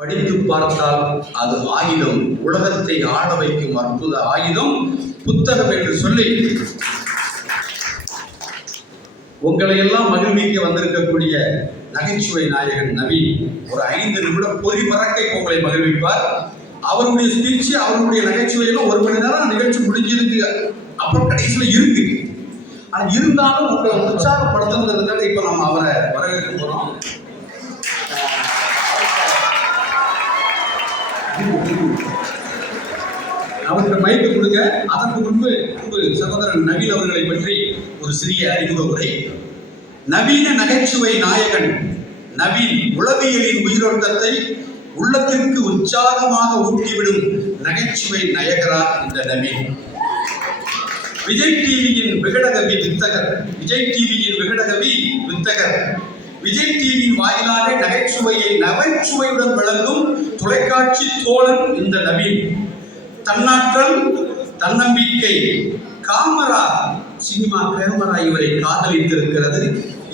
படித்து பார்த்தால் அது ஆயுதம், உலகத்தை ஆள வைக்கும் அற்புத ஆயுதம் புத்தகம் என்று சொல்லி உங்களை எல்லாம் மகிழ்விக்க வந்திருக்கக்கூடிய நகைச்சுவை நாயகன் நவீன் ஒரு 5 நிமிடம் பொறி பறக்கை உங்களை மகிழ்விப்பார். அவருடைய ஸ்பீச், அவருடைய நகைச்சுவையெல்லாம் 1 மணி நேரம் நிகழ்ச்சி முடிஞ்சிருக்கு, அப்புறம் கடைசியில் இருக்கு. ஆனால் இருந்தாலும் உங்களை உற்சாகப்படுத்துங்கிறதுக்காக இப்போ நம்ம அவரை வரவேற்க போகிறோம். அவருக்கு மைக்கு கொடுங்க. அதற்கு முன்பு சகோதரன் நவீன் அவர்களை பற்றி ஒரு சிறிய அறிமுக உரை. நவீன நகைச்சுவை நாயகன் நவீன் உளவியலின் உயிரோட்டத்தை உள்ளத்திற்கு உற்சாகமாக ஊட்டிவிடும் நகைச்சுவை நாயகரா இந்த நவீன். விஜய் டிவியின் விகடகவி வித்தகர், விஜய் டிவியின் விகடகவி வித்தகர், விஜய் டிவியின் வாயிலாக நகைச்சுவையை நகைச்சுவையுடன் வழங்கும் தொலைக்காட்சி தோழன் இந்த நவீன். தன்னாற்றல், தன்னம்பிக்கை, காமரா, சினிமா கேமரா இவரை காதலித்திருக்கிறது.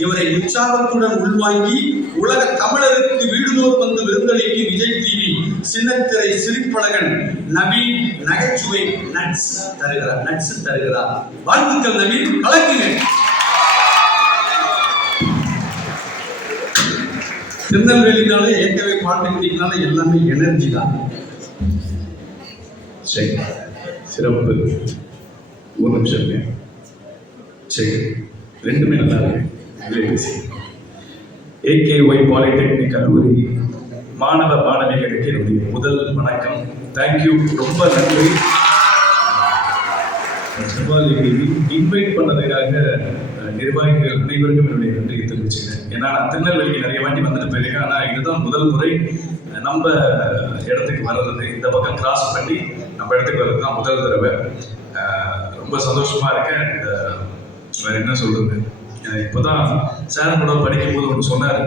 இவரை உற்சாகத்துடன் உள்வாங்கி உலக தமிழருக்கு வீடுதோர் வந்து விருந்தளிக்கும் விஜய் டிவி சின்னத்திரை சிரிப்பழகன் நவீன் நகைச்சுவை நட்ஸ் தருகிறார். வாழ்த்துக்கள் நவீன், கலக்குங்க. திருநெல்வேலினாலே ஏற்கனவே பாலிடெக்னிக்னால எல்லாமே எனர்ஜி தான். சரி, சிறப்பு. ஒரு நிமிஷம். சரி, ரெண்டுமே நல்லா இருக்கு. AKY பாலிடெக்னிக் கல்லூரி மாணவ மாணவிகளுக்கு என்னுடைய முதல் வணக்கம். தேங்க்யூ, ரொம்ப நன்றி. சவாலிக்கு இன்வைட் பண்ணதுக்காக நிர்வாகிகள் அனைவருக்கும் என்னுடைய நன்றியை தெரிவிச்சுக்கிறேன். ஏன்னா நான் திருநெல்வேலிக்கு நிறைய வாட்டி வந்துட்டு போயிருக்கேன். ஆனால் இதுதான் முதல் முறை நம்ம இடத்துக்கு வர்றது, இந்த பக்கம் கிராஸ் பண்ணி நம்ம இடத்துக்கு வர்றது தான் முதல் தடவை. ரொம்ப சந்தோஷமா இருக்கேன். வேற என்ன சொல்றது, இப்போதான் சார் கூட படிக்கும் போது ஒன்று சொன்னார்.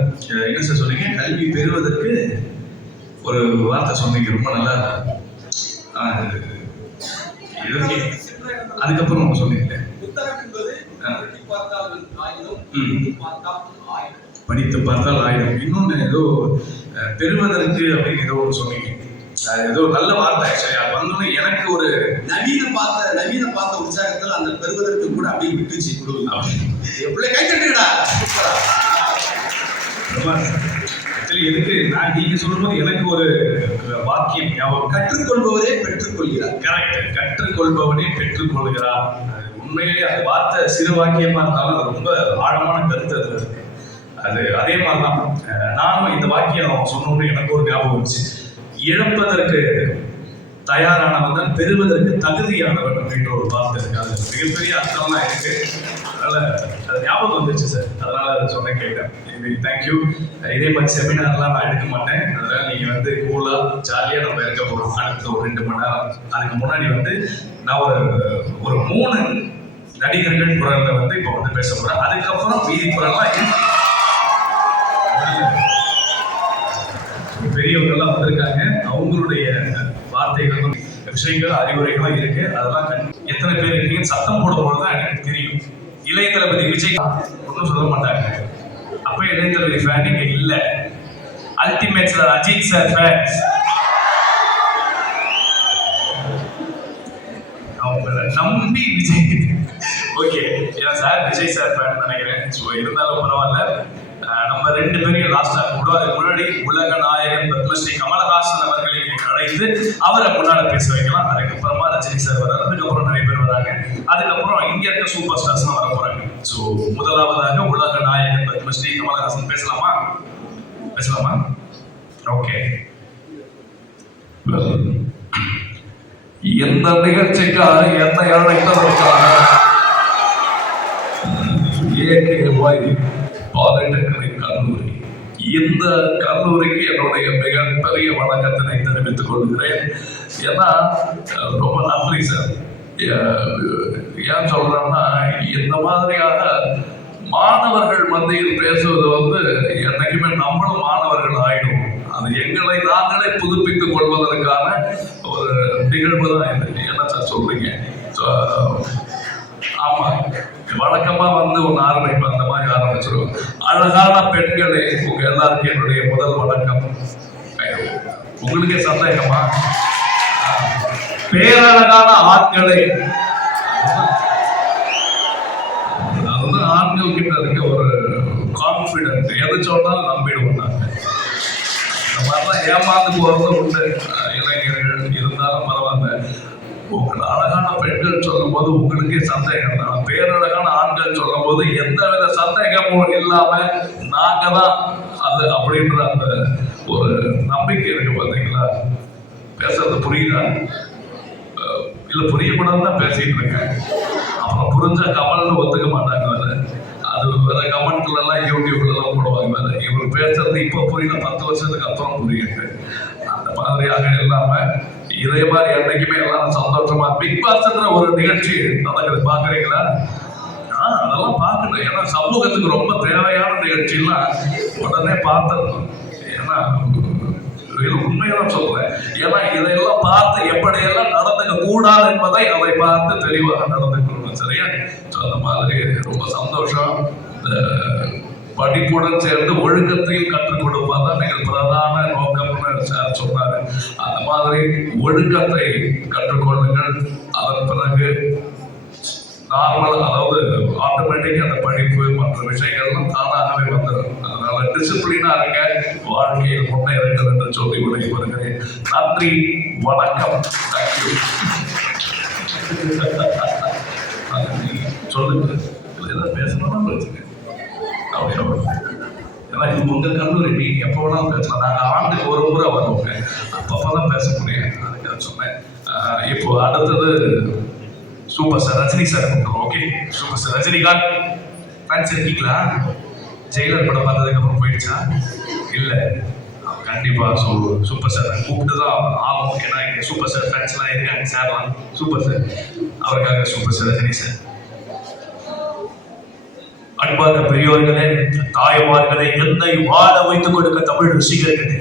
என்ன சார் சொன்னீங்க? கல்வி பெறுவதற்கு ஒரு வார்த்தை சொன்னீங்க, ரொம்ப நல்லா இருக்கு. அதுக்கப்புறம் ஒன்று சொன்னீங்க, படித்து பார்த்தால் ஆயுதம். இன்னொன்று ஏதோ பெறுவதற்கு அப்படின்னு ஏதோ ஒன்று சொன்னீங்க. ஏதோ நல்ல வார்த்தை. ஆக்சுவலி அது வந்தோடனே எனக்கு ஒரு நவீன பார்த்த உற்சாகத்தில் அந்த பெறுவதற்கு கூட அப்படியே விட்டுச்சு கொடுங்க. கை தட்டுங்கடா. ஆக்சுவலி எதுக்கு நான் நீங்க சொல்லும்போது எனக்கு ஒரு வாக்கியம் ஞாபகம், கற்றுக்கொள்பவரே பெற்றுக்கொள்கிறார். கரெக்ட், கற்றுக்கொள்பவனே பெற்றுக்கொள்கிறார். உண்மையிலேயே அந்த வார்த்தை சிறு வாக்கியமா இருந்தாலும் அது ரொம்ப ஆழமான கருத்து அது இருக்கு. அது அதே மாதிரிதான் நானும் இந்த வாக்கியம் சொன்னோன்னு எனக்கு ஒரு ஞாபகம் இருந்துச்சு. இழப்பதற்கு தயாரானவன் தான் பெறுவதற்கு தகுதியானவன் அப்படின்ற ஒரு வார்த்தை இருக்கு. அது மிகப்பெரிய அர்த்தம்லாம் இருக்கு. அதனால அது ஞாபகம் வந்துச்சு சார், அதனால அதை சொன்ன கேட்டேன். தேங்க்யூ. இதே மாதிரி செமினார்லாம் நான் எடுக்க மாட்டேன். அதனால நீங்க வந்து கூலா ஜாலியா நம்ம இருக்க போறோம் அடுத்த ஒரு 2 மணி நேரம். அதுக்கு முன்னாடி நான் ஒரு 3 நடிகர்கள் குரல்ல இப்போ பேச போறேன். அதுக்கப்புறம் மீதி குரல்லாம் பெரியவங்கெல்லாம் வந்திருக்காங்க. அவங்களுடைய வார்த்தைகளும் விஷயங்கள் அறிவுரைகளும் இருக்கு. அதெல்லாம் எத்தனை பேர் இருக்கீங்கன்னு சத்தம் போடும்போது தான் எனக்கு தெரியும். இளைய தளபதி விஜய் ஒன்றும் சொல்ல மாட்டாங்க. அப்ப இளைய தளபதி ஃபேன் இங்க இல்ல. அல்டிமேட்ஸ்ல அஜித் சார் ஃபேன்ஸ். அவங்கள நம்பி விஜய் ஓகே, ஏன்னா சார் விஜய் சார் ஃபேன் நினைக்கிறேன். ஸோ இருந்தாலும் பரவாயில்ல. நம்ம 2 பேரையும் லாஸ்டா கூட அதுக்கு முன்னாடி உலக நாயகன் பத்மஸ்ரீ கமலஹாசன் அவர்களை அழைத்து அவரை முன்னாடி பேச வைக்கலாம். அதுக்கப்புறமா ரஜினி சார் வர்றாரு, அதுக்கப்புறம் நிறைய பேர் வராங்க. அதுக்கப்புறம் இங்க இருக்க சூப்பர் ஸ்டார்ஸ் வர போறாங்க. ஸோ முதலாவதாக உலக நாயகன் பத்மஸ்ரீ கமலஹாசன் பேசலாமா? ஓகே. எந்த நிகழ்ச்சிக்காக என்ன அழைத்ததற்காக AKY பாலிடெக்னிக் கல்லூரி, இந்த கல்லூரிக்கு என்னுடைய மிகப்பெரிய வணக்கத்தினை தெரிவித்துக் கொள்கிறேன். ஏன்னா ரொம்ப நன்றி சார். ஏன் சொல்றேன்னா, இந்த மாதிரியாக மாணவர்கள் மத்தியில் பேசுவது என்னைக்குமே நம்மளும் மாணவர்கள் ஆயிடும். அது எங்களை நாங்களே புதுப்பித்துக் கொள்வதற்கான ஒரு நிகழ்வு தான் இது. என்ன சார் சொல்றீங்க? ஆமா, வழக்கமா ஒன்னு ஆரம்பிப்பேன், அந்த மாதிரி ஆரம்பிச்சிருவோம். அழகான பெண்களே, உங்க எல்லாருக்கும் என்னுடைய முதல் வணக்கம். உங்களுக்கே சந்தேகமா? பேரழகான ஆட்களை, அதாவது ஆண்கள் கிட்ட இருக்க ஒரு கான்பிடன்ட், எது சொன்னாலும் நம்பிடுவோம். இந்த மாதிரிலாம் ஏமாந்து போறது உண்டு இளைஞர்கள். இருந்தாலும் பரவாயில்ல, உங்கள் அழகான பெண்கள் சொல்லும் போது உங்களுக்கே சந்தேகம் தான். பேரழகான ஆண்கள் சொல்லும் போது எந்த வித சந்தேகமும் இல்லாம நாங்க தான் அது அப்படின்ற அந்த ஒரு நம்பிக்கை இருக்கு. பார்த்தீங்களா? பேசுறது புரியுதா? இல்ல புரியக்கூடாது தான் பேசிட்டு இருக்கேன். அப்புறம் புரிஞ்ச கமல்னு ஒத்துக்க மாட்டாங்க. அது வேற கமெண்ட்ல எல்லாம் யூடியூப்ல எல்லாம் போடுவாங்க. இவர் பேசுறது இப்ப புரியல, 10 வருஷத்துக்கு அப்புறம் புரியுது. அந்த மாதிரியாக இல்லாம இதே மாதிரி என்னைக்குமே எல்லாரும் சந்தோஷமா பிக் பாஸ்ன்ற ஒரு நிகழ்ச்சி நடக்குது, பாக்குறீங்களா? அதெல்லாம் பார்க்கணும். ஏன்னா சமூகத்துக்கு ரொம்ப தேவையான நிகழ்ச்சியெல்லாம் உடனே பார்த்துடணும். ஏன்னா உண்மையெல்லாம் சொல்றேன். ஏன்னா இதையெல்லாம் பார்த்து எப்படியெல்லாம் நடந்துக்க கூடாது என்பதை அதை பார்த்து தெளிவாக நடந்துக்கணும். சரியா? அந்த மாதிரி ரொம்ப சந்தோஷம். இந்த படிப்புடன் சேர்ந்து ஒழுக்கத்தையும் கற்றுக் கொடுப்பதான் எங்கள் பிரதான நோக்கம்னு சார் சொன்னாரு. அந்த மாதிரி ஒழுக்கத்தை கற்றுக்கொள்ளுங்கள். அதன் பிறகு நார்மல், அதாவது ஆட்டோமேட்டிக் அந்த படிப்பு மற்ற விஷயங்கள்லாம் தானாகவே வந்துடும். அதனால டிசிப்ளினா இருக்க, வாழ்க்கையில் முன்னேறுங்கள் என்று சொல்லி விடைபெறுகிறேன். நன்றி, வணக்கம். தேங்க்யூ. சொல்லுங்க, ஏதாவது பேசணும்னா பேசுங்க. ஏன்னா இது உங்க கல்லூரி, நீங்க எப்போ வேணாலும் பேசலாம். நாங்கள் ஆண்டுக்கு ஒரு முறை வருவோங்க, அப்பதான் பேச முடியும். அதுக்காக சொன்னேன். இப்போ அடுத்தது சூப்பர் ஸ்டார் ரஜினி சார் கூப்பிடுவோம். Okay, super star Rajinikanth fans இருக்கீங்களா? ஜெயிலர் படம் பார்த்ததுக்கு அப்புறம் போயிடுச்சா? இல்ல, கண்டிப்பா சூப்பர் ஸ்டார் கூப்பிட்டு தான் ஆகும். ஏன்னா இங்க சூப்பர் ஸ்டார் ஃபேன்ஸ் எல்லாம் இருக்காங்க. சார்லாம் சூப்பர் ஸ்டார், அவருக்காக சூப்பர் ஸ்டார் ரஜினி சார். அன்பான பெரியோர்களே, தாய்மார்களே, என்னை வாழ வைத்துக் கொடுக்க தமிழ் ரசிகர்களே,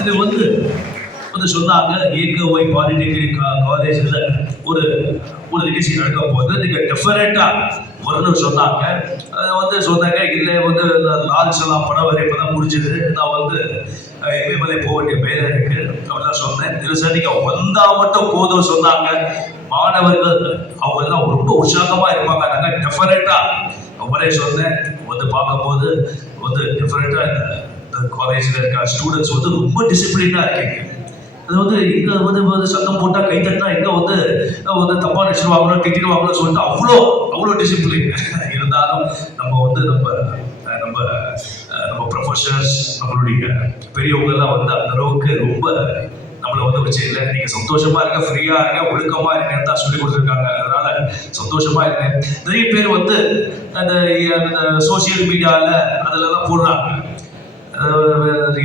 இது வந்து சொன்னாங்க, ஏகோவை பாலிடெக்னிக் காலேஜில் ஒரு நிகழ்ச்சி நடக்கும் போது நீங்கள் டெஃபரெண்டா வரணும்னு சொன்னாங்க. அதை சொன்னாங்க, இல்லை லால் சலாம் படம் வரை இப்போ தான் முடிஞ்சது, நான் இமயமலை போக வேண்டிய வேலை இருக்கு அப்படிலாம் சொன்னேன். இல்லை சார், நீங்கள் வந்தால் மட்டும் போதும் சொன்னாங்க. மாணவர்கள் அவங்க எல்லாம் ரொம்ப உற்சாகமா இருப்பாங்க. நாங்கள் டெஃபரெண்டா அவரே சொன்னேன், பார்க்கும்போது டெஃபரெண்டா இந்த காலேஜில் இருக்க ஸ்டூடெண்ட்ஸ் ரொம்ப டிசிப்ளினா இருக்கீங்க. அது இங்க சத்தம் போட்டா கை தட்டினா எங்க தப்பா நினைச்சிருவாங்களோ திட்டிடுவாங்களோ சொல்லிட்டு அவ்வளோ டிசிப்ளின் இருந்தாலும் நம்ம ப்ரொஃபஸர்ஸ், நம்மளுடைய பெரியவங்க எல்லாம் அந்த அளவுக்கு ரொம்ப நம்மளை வச்சு இல்லை, நீங்க சந்தோஷமா இருக்க, ஃப்ரீயா இருக்க, ஒழுக்கமா இருக்கேன்னு தான் சொல்லி கொடுத்துருக்காங்க. அதனால சந்தோஷமா இருக்கேன். நிறைய பேர் அந்த சோசியல் மீடியால அதுலலாம் போடுறாங்க.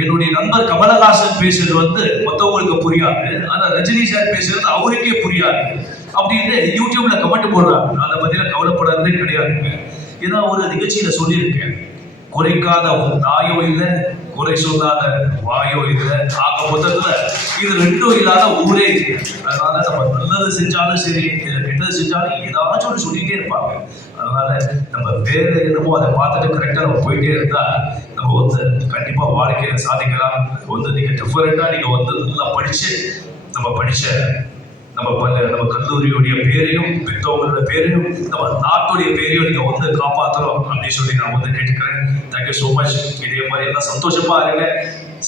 என்னுடைய நண்பர் கமலஹாசன் பேசுறது மற்றவங்களுக்கு புரியாது, ஆனா ரஜினி சார் பேசுறது அவருக்கே புரியாது அப்படின்னு யூடியூப்ல கமெண்ட் போடுறாங்க. அதை பத்தியில கவலைப்படாததே கிடையாதுங்க. ஏன்னா ஒரு நிகழ்ச்சியில சொல்லியிருக்கேன், குறைக்காத நாயோ இல்லை, குறை சொல்லாத வாயோ இல்லை, ஆக மொத்தத்துல இது ரெண்டும் இல்லாத ஊரே. அதனால நம்ம நல்லது செஞ்சாலும் சரி, கெட்டது செஞ்சாலும் ஏதாச்சும் ஒன்று சொல்லிட்டே இருப்பாங்க. அதனால நம்ம வேற என்னமோ அதை பார்த்துட்டு கரெக்டா நம்ம போயிட்டே இருந்தா நம்ம கண்டிப்பா வாழ்க்கையில சாதிக்கலாம். நீங்க டிஃபரெண்டா நீங்க நல்லா படிச்சு நம்ம கல்லூரியுடைய பேரையும், பெற்றவங்களோட பேரையும், நம்ம நாட்டுடைய பேரையும் நீங்க காப்பாற்றணும் அப்படின்னு சொல்லி நான் கேட்டுக்கிறேன். Thank you so much. இதே மாதிரி எல்லாம் சந்தோஷமா இருங்க.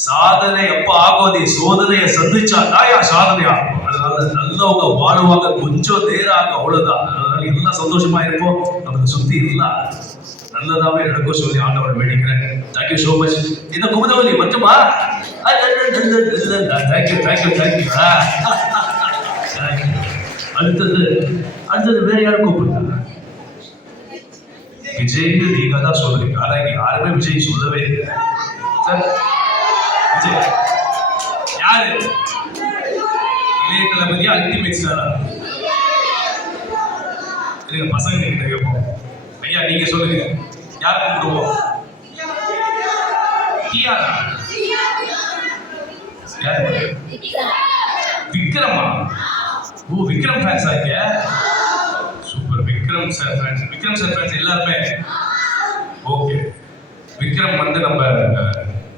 சாதனை எப்ப ஆகும்? நீ சோதனையை சந்திச்சா தாயா சாதனை ஆகும். அதனால நல்லவங்க வாழ்வாங்க, கொஞ்சம் நேரம் அவ்வளவுதான். அதனால எல்லாம் சந்தோஷமா இருப்போம். நமக்கு சுத்தி எல்லாம் நல்லதாவே நடக்கும் சொல்லி ஆண்டவரை வேண்டிக்கிறேன். Thank you so much. இந்த குமுதவலி மட்டுமா? தேங்க்யூ. அடுத்தது வேற யாரும் கூப்பிடுறாங்க? விஜய்னு நீங்க தான் சொல்றீங்க, ஆனா இங்க யாருமே விஜய் சொல்லவே இல்லை. சார் விஜய் யாரு? இளைய தளபதியா, அல்டிமேட் ஸ்டாரா? இல்லைங்க, பசங்க நீங்க கேட்போம். ஐயா நீங்க சொல்லுங்க, யார் கூப்பிடுவோம்? டிஆரா? யாரு? விக்ரமா? ஓ, விக்ரம் ஃபேன்ஸ் ஆகிய சூப்பர். விக்ரம் சார் ஃபேன்ஸ் எல்லாருமே ஓகே. விக்ரம் வந்து நம்ம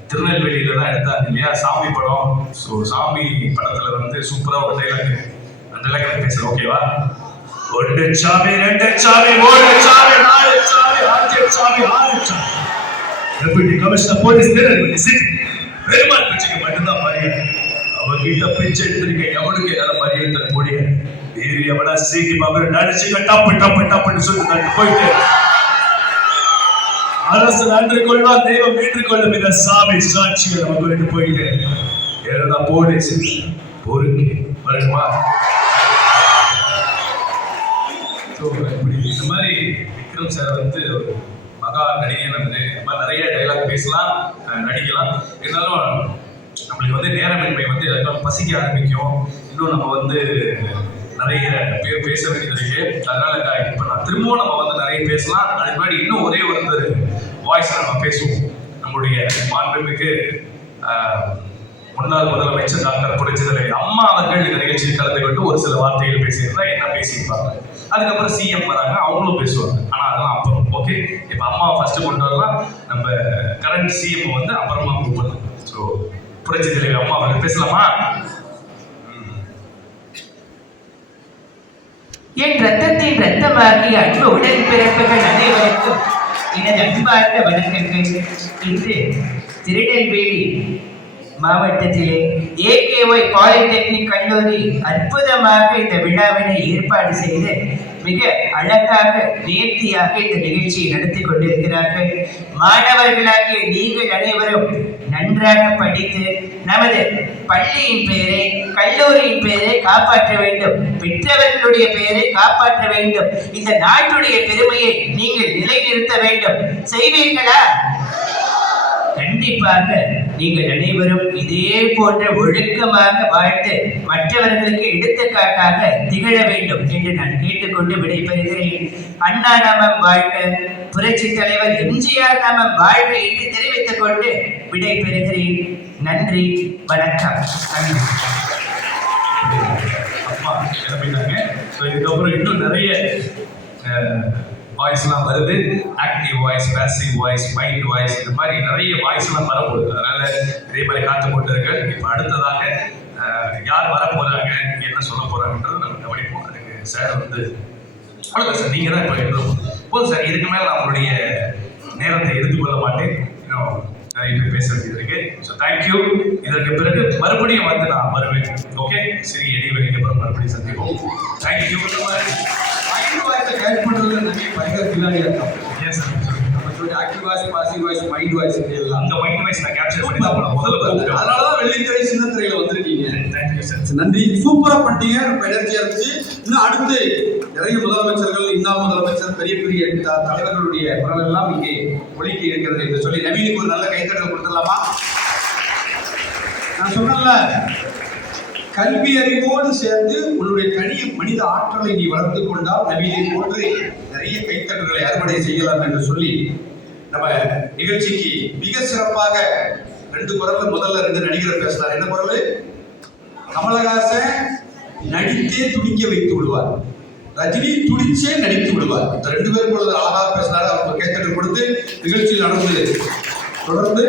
திருநெல்வேலியில தான் எடுத்தாங்க இல்லையா சாமி படம். ஸோ சாமி படத்துல வந்து சூப்பரா ஒரு டைலாக், அந்த டைலாக் பேசுறேன் ஓகேவா? ஒன்று சாமி, ரெண்டு சாமி, மூணு சாமி, நாலு சாமி, அஞ்சு சாமி, ஆறு சாமி. Deputy commissioner police Tirunelveli city Perumal பிச்சைக்கு மட்டும்தான் மரியாதை. அவங்கிட்ட பிச்சை எடுத்திருக்க எவனுக்கு என்னால மரியாதை தர முடியாது. வேறு எவனா சீட்டி பாபு நடிச்சுக்க டப்பு டப்பு டப்புன்னு சொல்லி தட்டு போயிட்டு அரசு நன்றி கொள்வா தெய்வம் ஏற்றுக்கொள்ளும் இந்த சாமி சாட்சியை நம்ம கொண்டு போயிட்டு ஏன்னா போலீஸ் பொறுக்கி வருமா. இப்படி இந்த மாதிரி விக்ரம் சார் வந்து ஒரு மகா நடிகன். வந்து இந்த மாதிரி நிறைய டைலாக் பேசலாம், நடிக்கலாம். இருந்தாலும் நம்மளுக்கு வந்து நேரமின்மை வந்து அதுக்கப்புறம் பசிக்க ஆரம்பிக்கும். இன்னும் நம்ம வந்து நிறைய பேர் பேச வேண்டியது இருக்கு. அதனால இப்போ நான் திரும்பவும் நம்ம வந்து நிறைய பேசலாம். அதுக்கு முன்னாடி இன்னும் ஒரே ஒருத்தர் வாய்ஸ் நம்ம பேசுவோம். நம்மளுடைய மாண்புமிகு முன்னாள் முதலமைச்சர் டாக்டர் புரட்சி தலைவி அம்மா அவர்கள் இந்த நிகழ்ச்சியில் கலந்து கொண்டு ஒரு சில வார்த்தைகள் பேசியிருந்தா என்ன பேசியிருப்பாங்க. அதுக்கப்புறம் சிஎம் வராங்க, அவங்களும் பேசுவாங்க. ஆனா அதெல்லாம் அப்புறம் ஓகே. இப்போ அம்மாவை ஃபர்ஸ்ட் கொண்டு வரலாம், நம்ம கரண்ட் சிஎம் வந்து அப்புறமா கூப்பிடலாம். ஸோ புரட்சி தலைவி அம்மா அவர்கள் பேசலாமா? என் ரத்தத்தின் ரத்தமாகிய அன்பு உடன்பிறப்புகள் அனைவருக்கும் எனது அன்பார்ந்த வணக்கங்கள். இன்று திருநெல்வேலி மாவட்டத்திலே ஏகேஒய் பாலிடெக்னிக் கல்லூரி அற்புதமாக இந்த விழாவினை ஏற்பாடு செய்து மிக அழகாக நேர்த்தியாக இந்த நிகழ்ச்சியை நடத்தி கொண்டிருக்கிறார்கள். மாணவர்களாகிய நீங்கள் அனைவரும் நன்றாக படித்து நமது பள்ளியின் பெயரை கல்லூரியின் பெயரை காப்பாற்ற வேண்டும், பெற்றவர்களுடைய பெயரை காப்பாற்ற வேண்டும், இந்த நாட்டுடைய பெருமையை நீங்கள் நிலைநிறுத்த வேண்டும். செய்வீர்களா? கண்டிப்பாக நீங்கள் அனைவரும் இதே போன்ற ஒழுக்கமாக வாழ்ந்து மற்றவர்களுக்கு எடுத்துக்காட்டாக திகழ வேண்டும் என்று நான் கேட்டுக்கொண்டு விடைபெறுகிறேன். அண்ணா நாமம் வாழ்க, புரட்சி தலைவர் எம்ஜிஆர் நாமம் வாழ்க என்று தெரிவித்துக் கொண்டு விடைபெறுகிறேன். நன்றி, வணக்கம். அம்மா கிளம்பிட்டாங்க. ஸோ இதுக்கப்புறம் இன்னும் நிறைய வாய்ஸ்லாம் வருது. Active voice, passive voice, mind voice, இந்த மாதிரி நிறைய வாய்ஸ்லாம் வரப்போகுது. அதனால இதே மாதிரி காத்து போட்டுருங்க. இப்போ அடுத்ததாக யார் வர போறாங்க, என்ன சொல்ல போறாங்கன்றதை நம்ம கவனிப்போம். அதுக்கு சார் வந்து அவ்வளோதான் சார், நீங்கள் தான் இப்போ எழுதணும் போதும் சார். இதுக்கு மேலே நான் உங்களுடைய நேரத்தை எடுத்துக்கொள்ள மாட்டேன். இன்னும் நிறைய பேர் பேச வேண்டியது இருக்கு. So thank you. இதற்கு பிறகு மறுபடியும் வந்து நான் வருவேன். ஓகே, சரி, இடைவெளிக்கு அப்புறம் மறுபடியும் சந்திப்போம். தேங்க்யூ. கேட்ச் பண்றதுல நிறைய பயங்கர பிள்ளையா இருக்கும். ஏன் சார் நம்ம சொல்லி active voice, passive voice, mind voice எல்லாம் அந்த மைண்ட் வாய்ஸ் நான் கேப்சர் பண்ணி தான் முதல்ல. அதனாலதான் வெள்ளித்திரை சின்னத்திரையில வந்திருக்கீங்க. Thank you sir. நன்றி, சூப்பரா பண்ணீங்க. ரொம்ப எனர்ஜியா இருந்துச்சு. இன்னும் அடுத்து நிறைய முதலமைச்சர்கள், இன்னார் முதலமைச்சர், பெரிய பெரிய தலைவர்களுடைய குரல் எல்லாம் இங்கே ஒலிக்க இருக்கிறது என்று சொல்லி நவீனுக்கு ஒரு நல்ல கைத்தட்டல் கொடுத்துடலாமா? நான் சொன்னேன்ல, கல்வி அறிவோடு சேர்ந்து உன்னுடைய தனிய மனித ஆற்றலை நீ வளர்த்து கொண்டால் நவீனை போன்று நிறைய கைத்தட்டல்களை அறுவடை செய்யலாம் என்று சொல்லி நம்ம நிகழ்ச்சிக்கு மிக சிறப்பாக ரெண்டு குரல்ல, முதல்ல ரெண்டு நடிகர் பேசினார். என்ன குரல்? கமலஹாசன் நடித்தே துடிக்க வைத்து விடுவார், ரஜினி துடிச்சே நடித்து விடுவார். இந்த ரெண்டு பேரும் அழகாக பேசினார். அவருக்கு கைத்தட்டல் கொடுத்து நிகழ்ச்சியில் நடந்தது. தொடர்ந்து